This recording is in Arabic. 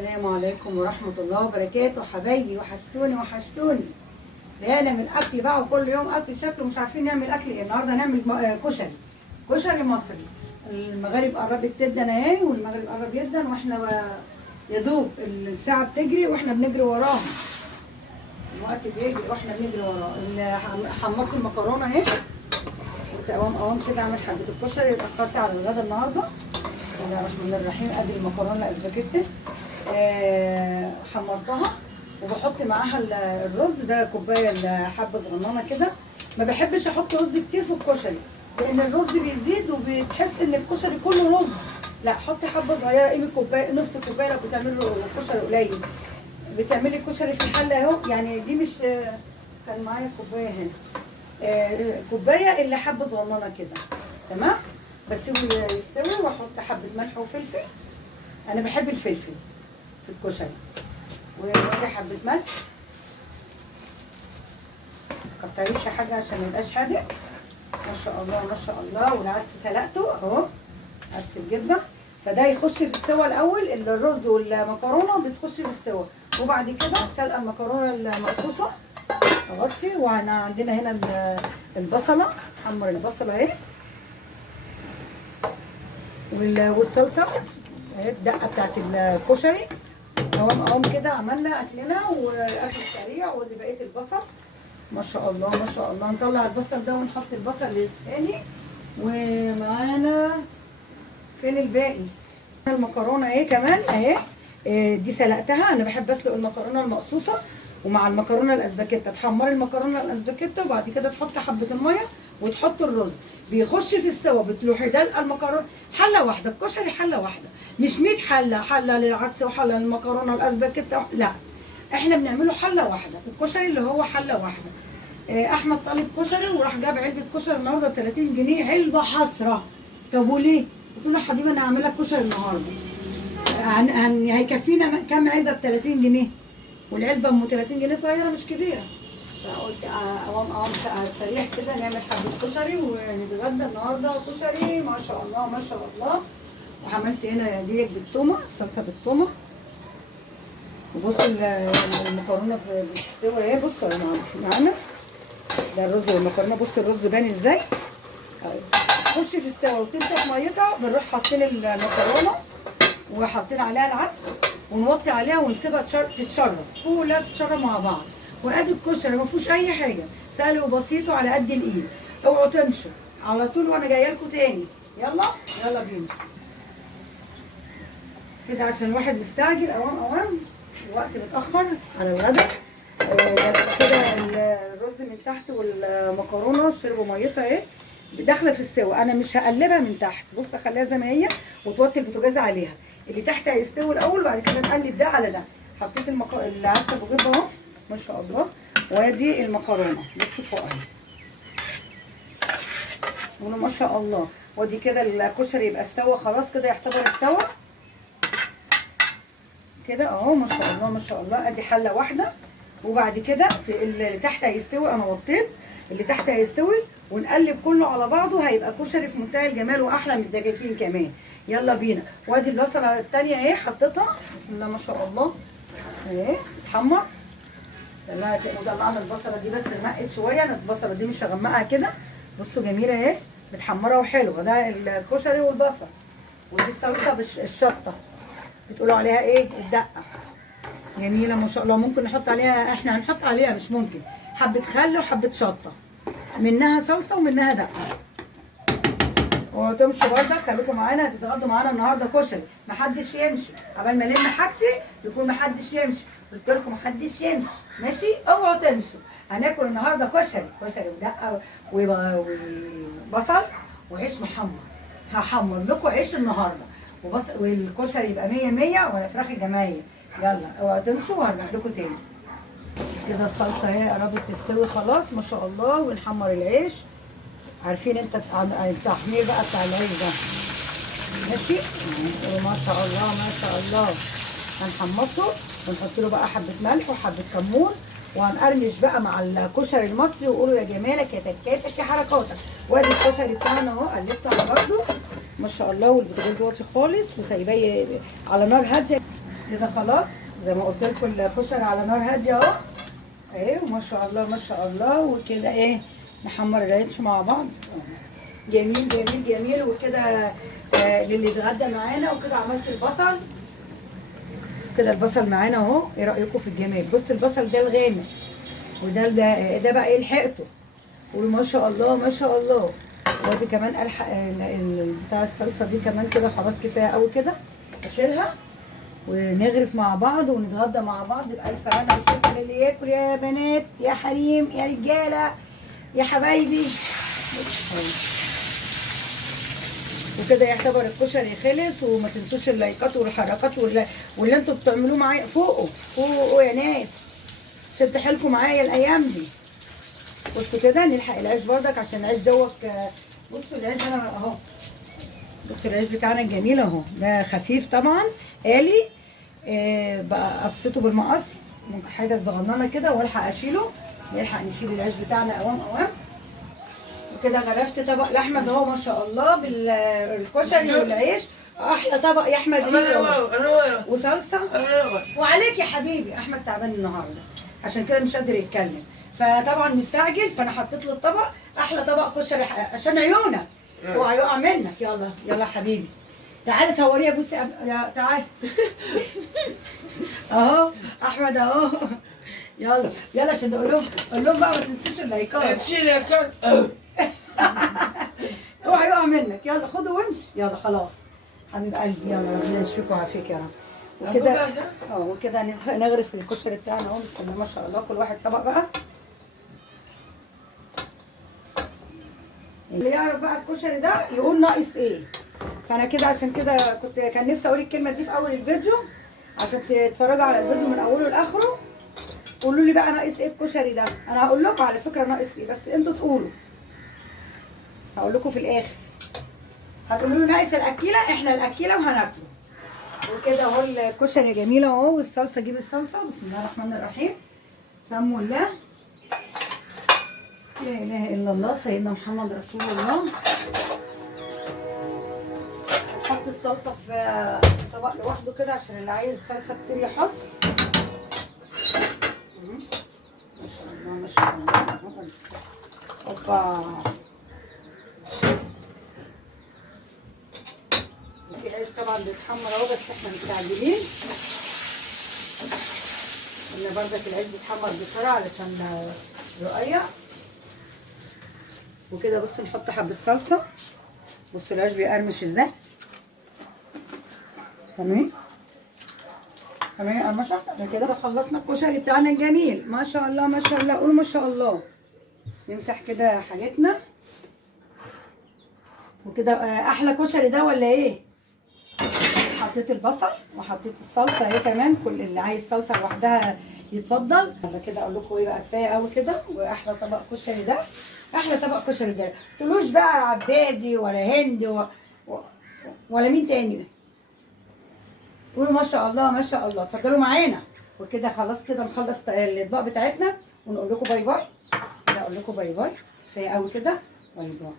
السلام عليكم ورحمة الله وبركاته. حبايبي وحشتوني. زهقنا من الأكل بقى، وكل يوم أكل شكله مش عارفين نعمل أكل إيه. النهارده هنعمل كشري مصري. المغارب قربت جدا أهي، والمغرب قرب جدا، وإحنا يا دوب الساعة بتجري وإحنا بنجري وراهم. الوقت بيجري وإحنا بنجري وراه. حمرت المكرونة أهي، قلت أقوم كده أعمل حبة الكشري. اتأخرت على الغدا النهارده. بسم الله الرحمن الرحيم. أدي المكرونة الاسباجيتي حمرتها، وبحط معاها الرز. ده كوبايه حبه صغننه كده. ما بحبش احط رز كتير في الكشري، لان الرز بيزيد وبتحس ان الكشري كله رز. لا، حطي حبه صغيره، قيمه كوبايه، نص كوبايه. لو بتعملي الكشري قليل، بتعملي الكشري في حله اهو. يعني دي مش كان معايا كوبايه هنا، كوبايه الا حبه صغننه كده. تمام. بسيبه يستوي، واحط حبه ملح وفلفل. انا بحب الفلفل في الكشري، ودي حبه ملح. ما تكتريش حاجه عشان ما يبقاش حادق. ما شاء الله ما شاء الله. والعدس سلقته اهو، عدس الجبنه. فده يخش في السوا الاول. الرز والمكرونه بتخش في السوا، وبعد كده سلقه المكرونه المقصوصه اغطي. وانا عندنا هنا البصله، حمر البصله اهي، والصلصه اهي، الدقه بتاعت الكشري. اقوم كده عملنا اكلنا واكل سريع. ودي بقيه البصل. ما شاء الله ما شاء الله. نطلع البصل ده ونحط البصل الثاني. ومعانا فين الباقي؟ المكرونه اهي كمان اهي. دي سلقتها. انا بحب اسلق المكرونه المقصوصه ومع المكرونه الاسباجيتا. تحمري المكرونه الاسباجيتا، وبعد كده تحطي حبه الميه وتحط الرز، بيخش في السوا. بتروحي دلقه المكرونه. حله واحده الكشري، حله واحده، مش 100 حله. حله للعدس وحله للمكرونه الاسباجيتا، لا، احنا بنعمله حله واحده. الكشري اللي هو حله واحده. احمد طالب كشري وراح جاب علبه كشري النهارده ب 30 جنيه، علبه حسره. طب وليه؟ قلت له يا حبيبي انا هعمل لك كشري النهارده، هيكفينا كام علبه ب 30 جنيه؟ والعلبه ام 30 جنيه صغيره مش كبيره. فقلت اقوم سريع كده نعمل حبه كشري ونتغدى النهارده كشري. ما شاء الله ما شاء الله. وعملت هنا ديك بالثومه، الصلصه بالثومه. وبصوا المكرونه بتستوي اهي. بصوا معانا ده الرز والمكرونه. بصوا الرز بان ازاي اهي. تخش في السوا وتنشف ميتها، بنروح حاطين المكرونه وحاطين عليها العدس، ونوطي عليها ونسيبها تتشرب، كلها تتشرب مع بعض. وادي الكشري ما فيهوش اي حاجه، سهل وبسيط وعلى قد الايد. اوعوا تمشوا على طول وانا جايه لكم تاني. يلا بينا كده، عشان الواحد مستعجل. اوام الوقت متاخر على الغدا. كده الرز من تحت والمكرونه شربوا ميتها اهي، داخله في السوا. انا مش هقلبها من تحت، بص اخليها زي ما هي وتوطي البوتاجاز عليها. اللي تحت هيستوي الاول، وبعد كده نقلب ده على ده. حطيت العدس ابو جبه اهو، ما شاء الله. وادي المكرونه بصوا فوق اهي، ما شاء الله. وادي كده الكشري يبقى استوى خلاص كده، يعتبر استوى كده اهو. ما شاء الله ما شاء الله. ادي حله واحده، وبعد كده اللي تحت هيستوي. انا وطيت اللي تحت هيستوي، ونقلب كله على بعضه. هيبقى كشري في منتهى الجمال، واحلى من الدجاجين كمان. يلا بينا. وادي البصله الثانيه اهي حطيتها. بسم الله ما شاء الله اهي تتحمر. طلعنا البصله دي بس غمقت شويه. انا البصله دي مش هغمقها كده. بصوا جميله اهي، متحمره وحلوه. ده الكشري والبصل. ودي الصلصه بالشطه، بتقولوا عليها ايه؟ الدقه. جميله ما شاء الله. ممكن نحط عليها، احنا هنحط عليها مش ممكن، حبه خل وحبه شطه، منها صلصه ومنها دقه. وتمشوا برضك، خليكم معانا هتتغدوا معانا النهارده كشري. محدش يمشي قبل ما الم حاجتي، يكون محدش يمشي. قلت لكم محدش يمشي، ماشي؟ اوعوا تمشوا. هناكل النهارده كشري ودقه وبصل وعيش محمر. هحمر لكم عيش النهارده والكشري يبقى 100 100 ولا فراخ الجمايل. يلا اوعوا تمشوا، وهرجع لكم تاني. كده الصلصه اهي قربت تستوي خلاص ما شاء الله. ونحمر العيش. عارفين انت التحمير بقى بتاع العيش ده، ماشي؟ ما شاء الله ما شاء الله. هنحمصه ونحط له بقى حبه ملح وحبه كمون، وهنقرمش بقى مع الكشري المصري. وقولوا يا جمالك يا تكاتك يا حركاتك. وادي الكشري بتاعنا اهو، قلبته على برده ما شاء الله. والبوتاجاز واطي خالص، وسايباه على نار هاديه. كده خلاص زي ما قلت لكم الكشري على نار هاديه اهو. اهي ما شاء الله ما شاء الله. وكده ايه نحمر العيش مع بعض. جميل جميل جميل. وكده للي اتغدى معانا. وكده عملت البصل. كده البصل معانا اهو. ايه رايكم في الجمال؟ بص البصل ده الغامق وده بقى ايه لحقته. قولوا ما شاء الله ما شاء الله. وادي كمان الحق بتاع الصلصه دي كمان. كده خلاص كفايه قوي كده. اشيلها ونغرف مع بعض ونتغدى مع بعض بألف هنا وشكر للي ياكل يا بنات يا حريم يا رجاله يا حبايبي. وكده يعتبر الكشري خلص. وما تنسوش اللايكات والحركات واللي انتوا بتعملوه معايا فوقوا فوقوا يا ناس عشان تحلكوا معايا الايام دي. بصوا كده نلحق العيش بردك عشان العيش دوت. بصوا العيش انا اهو. بصوا العيش بتاعنا الجميل اهو. ده خفيف طبعا آلي. بقى قصيته بالمقص حاجه صغننه كده والحق اشيله. نلحق نشيل العيش بتاعنا اوام اوام. وكده غرفت طبق لاحمد اهو ما شاء الله بالكشري والعيش. احلى طبق يا احمد وصلصه. وعليك يا حبيبي. احمد تعبان النهارده عشان كده مش قادر يتكلم. فطبعا مستعجل فانا حطيت له الطبق. احلى طبق كشري عشان عيونك. اوعى يقع منك. يلا يلا حبيبي تعالي صوريه. بصي تعالي اهو احمد اهو. يلا يلا عشان قول لهم بقى ما تنسوش اللايكات. اوعى يقع منك. يلا خده وامشي. يلا خلاص حبيب قلبي. يلا ربنا يشفيك ويعافيك يا رب. وكده وكده نغرف الكشري بتاعنا اهو. بسم الله ما شاء الله. كل واحد طبق بقى. اللي يعرف بقى الكشري ده يقول ناقص ايه. فانا كده عشان كده كان نفسي اقول الكلمه دي في اول الفيديو عشان تتفرجوا على الفيديو من اوله لاخره. قولوا لي بقى ناقص ايه الكشري ده. انا هقول لكم على فكره ناقص ايه بس انتوا تقولوا. هقول لكم في الاخر. هتقولوا لي ناقص الاكيله. احنا الاكيله وهناكله. وكده اهو الكشري جميل اهو. والصلصه جيب الصلصه. بسم الله الرحمن الرحيم. سموا الله. لا اله الا الله سيدنا محمد رسول الله. نحط الصلصه في طبق لوحده كده عشان اللي عايز صلصه كتير يحط. ما شاء الله ما شاء الله. اوبا. في عيش طبعا بيتحمر اهو بس احنا مستعجلين. قلنا بردك العيش بيتحمر بسرعه علشان رقيق. وكده بصوا نحط حبه صلصه. بصوا العيش بيقرمش ازاي. تمام تمام قرمشه. كده خلصنا الكشري بتاعنا الجميل ما شاء الله ما شاء الله. قولوا ما شاء الله. نمسح كده حاجتنا. وكده احلى كشري ده ولا ايه. حطيت البصل وحطيت الصلصه اهي كمان. كل اللي عايز صلصه لوحدها يتفضل. يلا كده اقول لكم ايه بقى كفايه قوي كده. واحلى طبق كشري ده. احلى طبق كشري ده. تقولوش بقى عبادي ولا هند ولا مين تاني. قولوا ما شاء الله ما شاء الله. اتفضلوا معانا. وكده خلاص كده نخلص الاطباق بتاعتنا ونقول لكم باي باي. اقول لكم باي باي. كفايه قوي كده. باي باي.